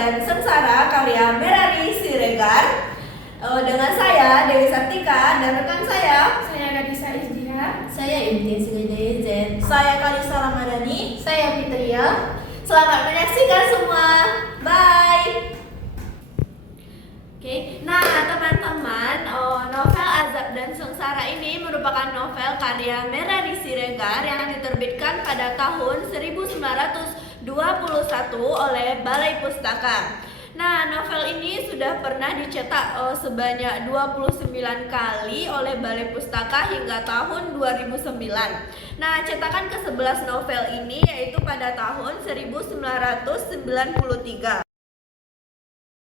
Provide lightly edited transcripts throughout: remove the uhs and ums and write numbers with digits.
dan Sengsara karya Merari Siregar. Dengan saya Dewi Sartika dan rekan saya Gadisa Isdihar. Saya Imtiaz Hidayat. Saya Kalisa Ramadhani. Saya Fitria. Selamat menyaksikan semua. Bye. Oke, nah teman-teman, novel Azab dan Sengsara ini merupakan novel karya Merari Siregar yang diterbitkan pada tahun 1921 oleh Balai Pustaka. Nah, novel ini sudah pernah dicetak sebanyak 29 kali oleh Balai Pustaka hingga tahun 2009. Nah, cetakan ke-11 novel ini yaitu pada tahun 1993.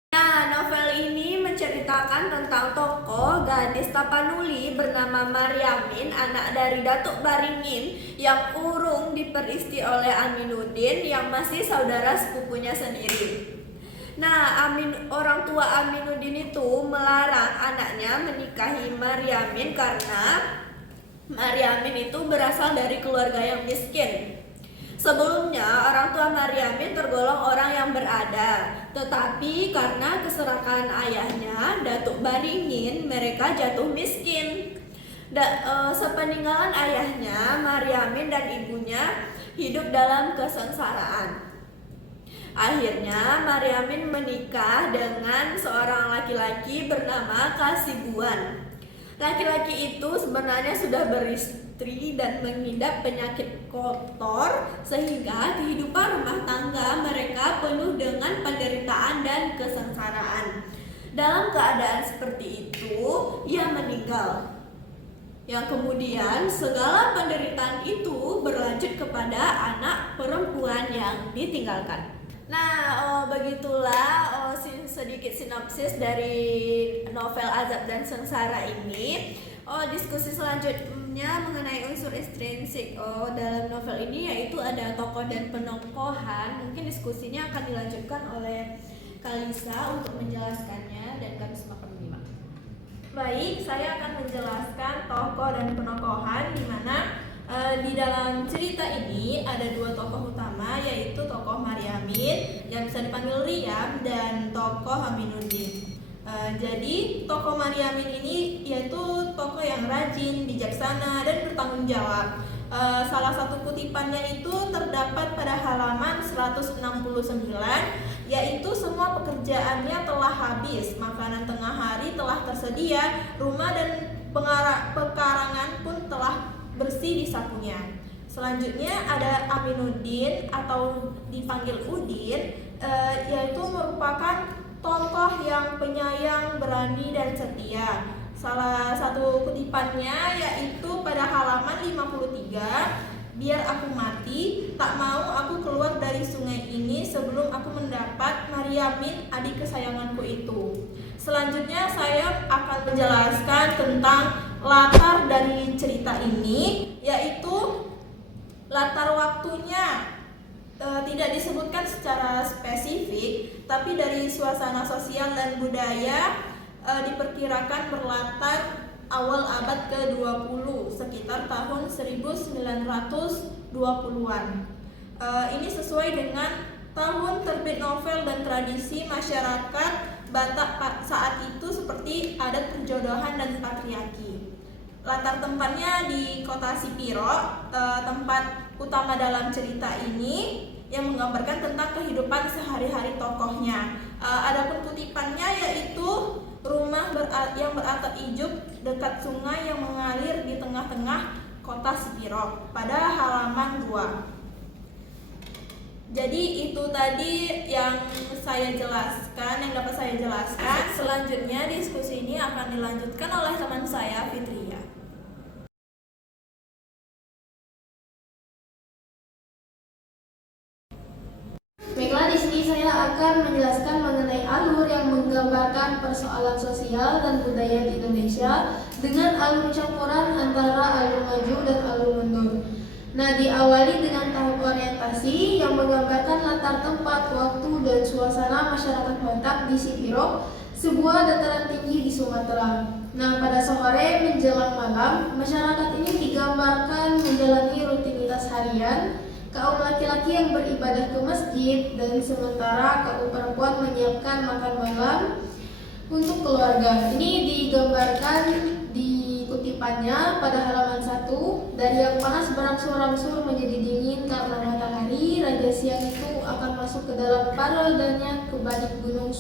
Nah, novel ini menceritakan tentang tokoh gadis Tapanuli bernama Maryamin, anak dari Datuk Baringin yang urung diperisti oleh Aminuddin yang masih saudara sepupunya sendiri. Nah, orang tua Aminuddin itu melarang anaknya menikahi Maryamin karena Maryamin itu berasal dari keluarga yang miskin. Sebelumnya, orang tua Maryamin tergolong orang yang berada, tetapi karena keserakahan ayahnya, Datuk Baringin, mereka jatuh miskin. Sepeninggalan ayahnya, Maryamin dan ibunya hidup dalam kesengsaraan. Akhirnya Maryamin menikah dengan seorang laki-laki bernama Kasibuan. Laki-laki itu sebenarnya sudah beristri dan mengidap penyakit kotor sehingga kehidupan rumah tangga mereka penuh dengan penderitaan dan kesengsaraan. Dalam keadaan seperti itu, ia meninggal. Yang kemudian segala penderitaan itu berlanjut kepada anak perempuan yang ditinggalkan. Nah, begitulah sedikit sinopsis dari novel Azab dan Sengsara ini. Diskusi selanjutnya mengenai unsur intrinsik dalam novel ini yaitu ada tokoh dan penokohan. Mungkin diskusinya akan dilanjutkan oleh Kalisa untuk menjelaskannya dan kami semakin menyimak. Baik, saya akan menjelaskan tokoh dan penokohan di mana di dalam cerita ini ada dua tokoh utama yaitu tokoh Maryamin yang bisa dipanggil Riam dan tokoh Aminuddin. Jadi tokoh Maryamin ini yaitu tokoh yang rajin, bijaksana dan bertanggung jawab. Salah satu kutipannya itu terdapat pada halaman 169 yaitu semua pekerjaannya telah habis, makanan tengah hari telah tersedia, rumah dan pekarangan pun telah bersih di sakunya. Selanjutnya ada Aminuddin atau dipanggil Udin, yaitu merupakan tokoh yang penyayang, berani dan setia. Salah satu kutipannya yaitu pada halaman 53, biar aku mati, tak mau aku keluar dari sungai ini sebelum aku mendapat Maryamin, adik kesayanganku itu. Selanjutnya saya akan menjelaskan tentang latar dari cerita ini, yaitu latar waktunya tidak disebutkan secara spesifik, tapi dari suasana sosial dan budaya diperkirakan berlatar awal abad ke-20, sekitar tahun 1920-an. Ini sesuai dengan tahun terbit novel dan tradisi masyarakat Batak saat itu seperti adat perjodohan dan patriarki. Latar tempatnya di kota Sipiro, tempat utama dalam cerita ini yang menggambarkan tentang kehidupan sehari-hari tokohnya. Adapun kutipannya yaitu rumah yang beratap ijuk dekat sungai yang mengalir di tengah-tengah kota Sipiro pada halaman 2. Jadi itu tadi yang saya jelaskan, yang dapat saya jelaskan. Selanjutnya diskusi ini akan dilanjutkan oleh teman saya Fitria. Baiklah, di sini saya akan menjelaskan mengenai alur yang menggambarkan persoalan sosial dan budaya di Indonesia dengan alur campuran antara alur maju dan alur mundur. Nah, diawali dengan tahap orientasi yang menggambarkan latar tempat, waktu, dan suasana masyarakat Batak di Sipiro, sebuah dataran tinggi di Sumatera. Nah, pada sore menjelang malam, masyarakat ini digambarkan menjalani rutinitas harian kaum laki-laki yang beribadah ke masjid, dan sementara kaum perempuan menyiapkan makan malam untuk keluarga. Ini digambarkan di kutipannya pada halaman 1. Dari yang panas berangsur-angsur menjadi dingin karena matahari, Raja Siang itu akan masuk ke dalam paradanya ke balik gunung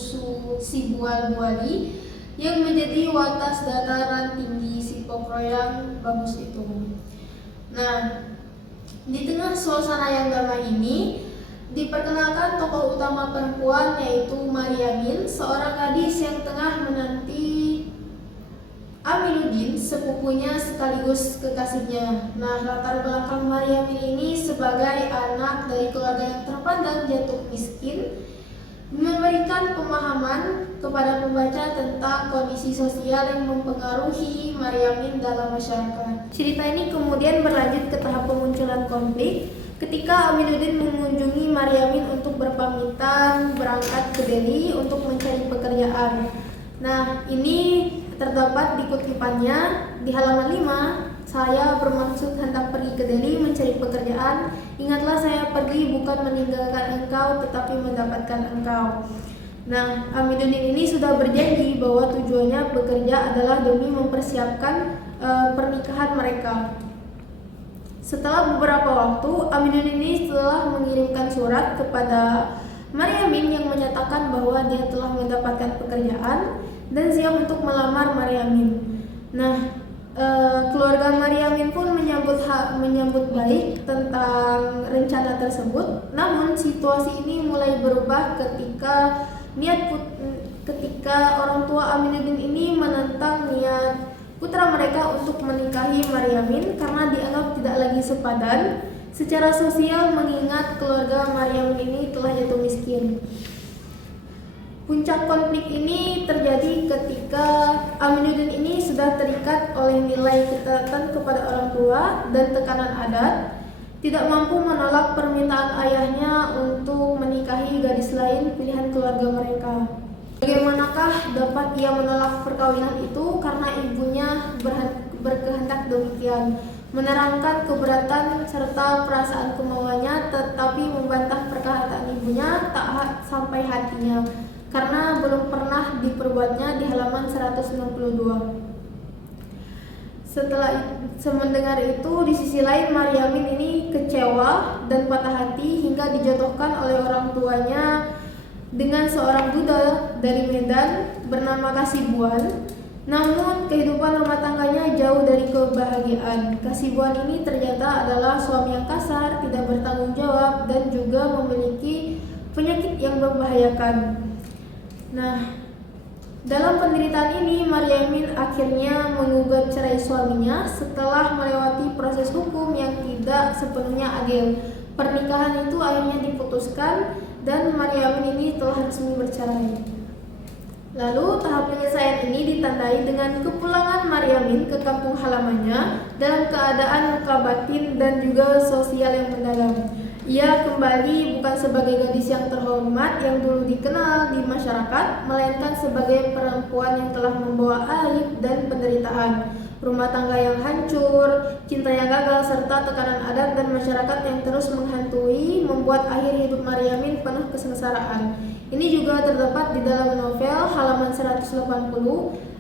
Sibual-Buali yang menjadi watas dataran tinggi Sipokro yang bagus itu. Nah, di tengah suasana yang damai ini diperkenalkan tokoh utama perempuan, yaitu Maryamin, seorang gadis yang tengah menanti Aminuddin, sepupunya sekaligus kekasihnya. Nah, latar belakang Maryamin ini sebagai anak dari keluarga yang terpandang jatuh miskin memberikan pemahaman kepada pembaca tentang kondisi sosial yang mempengaruhi Maryamin dalam masyarakat. Cerita ini kemudian berlanjut ke tahap pemunculan konflik ketika Aminuddin mengunjungi Maryamin untuk berpamitan berangkat ke Delhi untuk mencari pekerjaan. Nah, ini terdapat di kutipannya di halaman 5. Saya bermaksud hendak pergi ke Delhi mencari pekerjaan. Ingatlah, saya pergi bukan meninggalkan engkau tetapi mendapatkan engkau. Nah, Aminuddin ini sudah berjanji bahwa tujuannya bekerja adalah demi mempersiapkan pernikahan mereka. Setelah beberapa waktu, Aminuddin ini telah mengirimkan surat kepada Maryamin yang menyatakan bahwa dia telah mendapatkan pekerjaan dan siap untuk melamar Maryamin. Nah, keluarga Maryamin pun menyambut baik tentang rencana tersebut. Namun situasi ini mulai berubah ketika orang tua Aminuddin ini menentang niat putra mereka untuk menikahi Maryamin karena dianggap tidak lagi sepadan secara sosial mengingat keluarga Maryamin ini telah jatuh miskin. Puncak konflik ini terjadi ketika Aminuddin ini sudah terikat oleh nilai ketaatan kepada orang tua dan tekanan adat, tidak mampu menolak permintaan ayahnya untuk menikahi gadis lain pilihan keluarga mereka. Bagaimanakah dapat ia menolak perkawinan itu karena ibunya berkehendak demikian, menerangkan keberatan serta perasaan kemauannya, tetapi membantah perkataan ibunya tak sampai hatinya karena belum pernah diperbuatnya di halaman 162. Setelah mendengar itu, di sisi lain Maryamin ini kecewa dan patah hati hingga dijodohkan oleh orang tuanya dengan seorang duda dari Medan bernama Kasibuan. Namun kehidupan rumah tangganya jauh dari kebahagiaan. Kasibuan ini ternyata adalah suami yang kasar, tidak bertanggung jawab, dan juga memiliki penyakit yang membahayakan. Nah, dalam penderitaan ini Maryamin akhirnya menggugat cerai suaminya setelah melewati proses hukum yang tidak sepenuhnya adil. Pernikahan itu akhirnya diputuskan dan Maryamin ini telah resmi bercerai. Lalu tahap penyelesaian ini ditandai dengan kepulangan Maryamin ke kampung halamannya dalam keadaan luka batin dan juga sosial yang mendalam. Ia kembali bukan sebagai gadis yang terhormat yang dulu dikenal di masyarakat, melainkan sebagai perempuan yang telah membawa aib dan penderitaan, rumah tangga yang hancur, cinta yang gagal, serta tekanan adat dan masyarakat yang terus menghantui, membuat akhir hidup Maryamin penuh kesengsaraan. Ini juga terdapat di dalam novel halaman 180.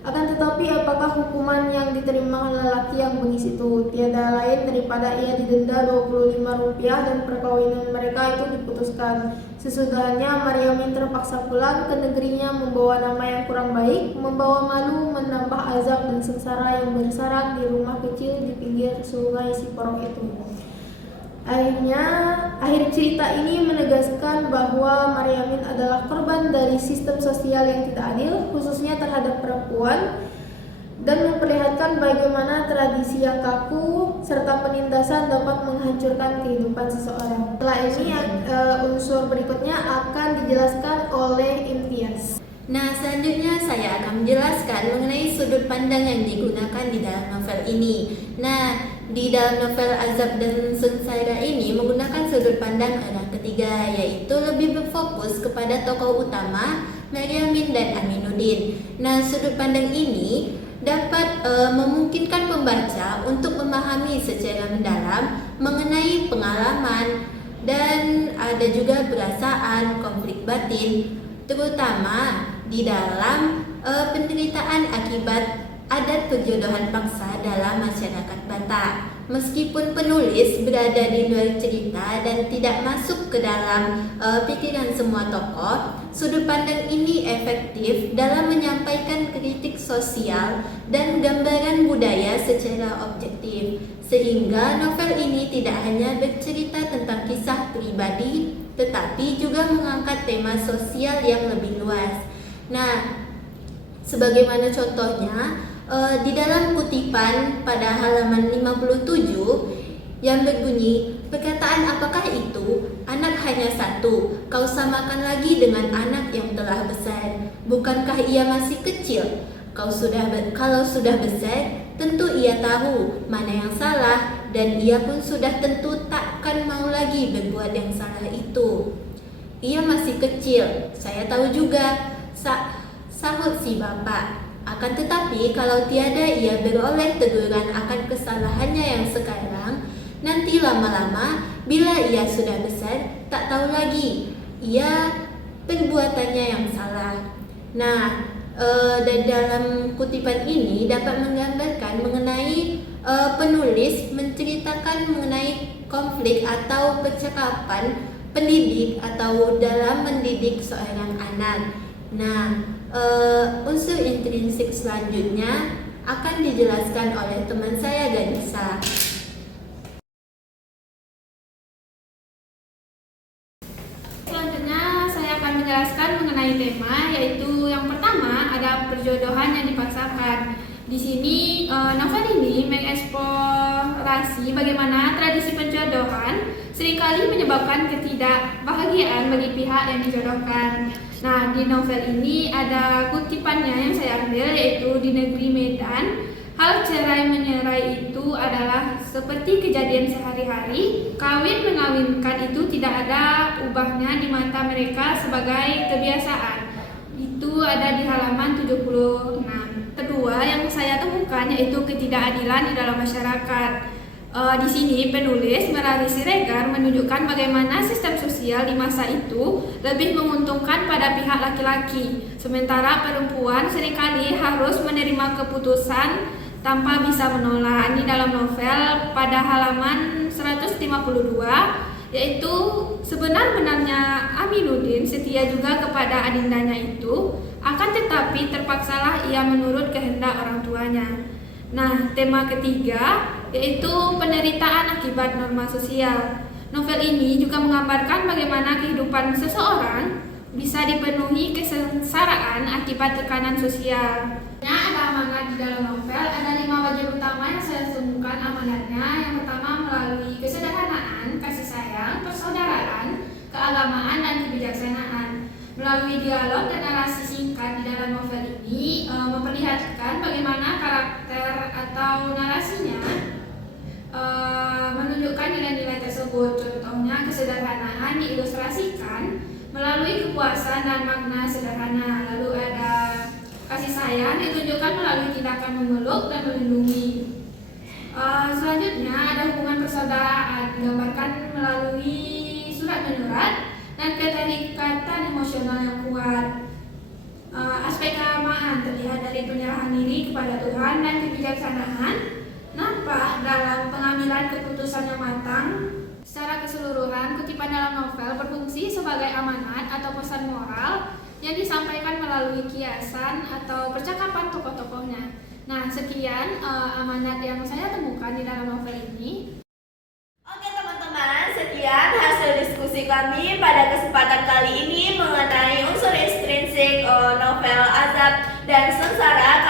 Akan tetapi apakah hukuman yang diterima lelaki yang bengis itu? Tiada lain daripada ia didenda Rp25 dan perkawinan mereka itu diputuskan. Sesudahnya Maryamin terpaksa pulang ke negerinya membawa nama yang kurang baik, membawa malu, menambah azab dan sengsara yang bersarang di rumah kecil di pinggir sungai Siporong itu. Akhir cerita ini menegaskan bahwa Maryamin adalah korban dari sistem sosial yang tidak adil, khususnya terhadap perempuan, dan memperlihatkan bagaimana tradisi yang kaku serta penindasan dapat menghancurkan kehidupan seseorang. Setelah ini unsur berikutnya akan dijelaskan oleh Imtiaz. Nah, selanjutnya saya akan menjelaskan mengenai sudut pandang yang digunakan di dalam novel ini. Nah, di dalam novel Azab dan Sengsara ini menggunakan sudut pandang arah ketiga, yaitu lebih berfokus kepada tokoh utama Maryamin dan Aminuddin. Nah, sudut pandang ini dapat memungkinkan pembaca untuk memahami secara mendalam mengenai pengalaman, dan ada juga perasaan konflik batin, terutama di dalam penderitaan akibat adat perjodohan paksa dalam masyarakat Batak. Meskipun penulis berada di luar cerita dan tidak masuk ke dalam pikiran semua tokoh, sudut pandang ini efektif dalam menyampaikan kritik sosial dan gambaran budaya secara objektif, sehingga novel ini tidak hanya bercerita tentang kisah pribadi, tetapi juga mengangkat tema sosial yang lebih luas. Nah, sebagaimana contohnya, di dalam kutipan pada halaman 57 yang berbunyi, perkataan apakah itu? Anak hanya satu, kau samakan lagi dengan anak yang telah besar. Bukankah ia masih kecil? Kalau sudah besar, tentu ia tahu mana yang salah, dan ia pun sudah tentu takkan mau lagi berbuat yang salah itu. Ia masih kecil, saya tahu juga, sahut si bapak. Akan tetapi kalau tiada ia beroleh teguran akan kesalahannya yang sekarang, nanti lama-lama bila ia sudah besar, tak tahu lagi ia perbuatannya yang salah. Nah, dan dalam kutipan ini dapat menggambarkan mengenai penulis menceritakan mengenai konflik atau percakapan pendidik atau dalam mendidik seorang anak. Nah, unsur intrinsik selanjutnya akan dijelaskan oleh teman saya, Ganesa. Selanjutnya saya akan menjelaskan mengenai tema, yaitu yang pertama ada perjodohan yang dipaksakan. Di sini novel ini mengeksplorasi bagaimana tradisi perjodohan seringkali menyebabkan ketidakbahagiaan bagi pihak yang dijodohkan. Nah, di novel ini ada kutipannya yang saya ambil, yaitu di negeri Medan, hal cerai menyerai itu adalah seperti kejadian sehari-hari. Kawin mengawinkan itu tidak ada ubahnya di mata mereka sebagai kebiasaan. Itu ada di halaman 76. Kedua yang saya temukan yaitu ketidakadilan di dalam masyarakat. Di sini penulis Merari Siregar menunjukkan bagaimana sistem sosial di masa itu lebih menguntungkan pada pihak laki-laki, sementara perempuan seringkali harus menerima keputusan tanpa bisa menolak. Ini dalam novel pada halaman 152, yaitu sebenar-benarnya Aminuddin setia juga kepada adindanya itu, akan tetapi terpaksalah ia menurut kehendak orang tuanya. Nah, tema ketiga yaitu penderitaan akibat norma sosial. Novel ini juga menggambarkan bagaimana kehidupan seseorang bisa dipenuhi kesengsaraan akibat tekanan sosial. Ada amanat di dalam novel, ada 5 bagian utama yang saya temukan amanatnya. Yang pertama melalui kesederhanaan, kasih sayang, persaudaraan, keagamaan, dan kebijaksanaan. Melalui dialog dan narasi singkat di dalam novel ini memperlihatkan bagaimana karakter atau narasinya menunjukkan nilai-nilai tersebut. Contohnya kesederhanaan diilustrasikan melalui kepuasan dan makna sederhana. Lalu ada kasih sayang ditunjukkan melalui tindakan memeluk dan melindungi. Selanjutnya ada hubungan persaudaraan digambarkan melalui surat menyurat dan keterikatan emosional yang kuat. Aspek keagamaan terlihat dari penyerahan diri kepada Tuhan dan kebijaksanaan nampak dalam pengambilan keputusan yang matang. Secara keseluruhan, kutipan dalam novel berfungsi sebagai amanat atau pesan moral yang disampaikan melalui kiasan atau percakapan tokoh-tokohnya. Nah, sekian amanat yang saya temukan di dalam novel ini. Oke teman-teman, sekian hasil diskusi kami pada kesempatan kali ini mengenai unsur intrinsik novel Azab dan Sengsara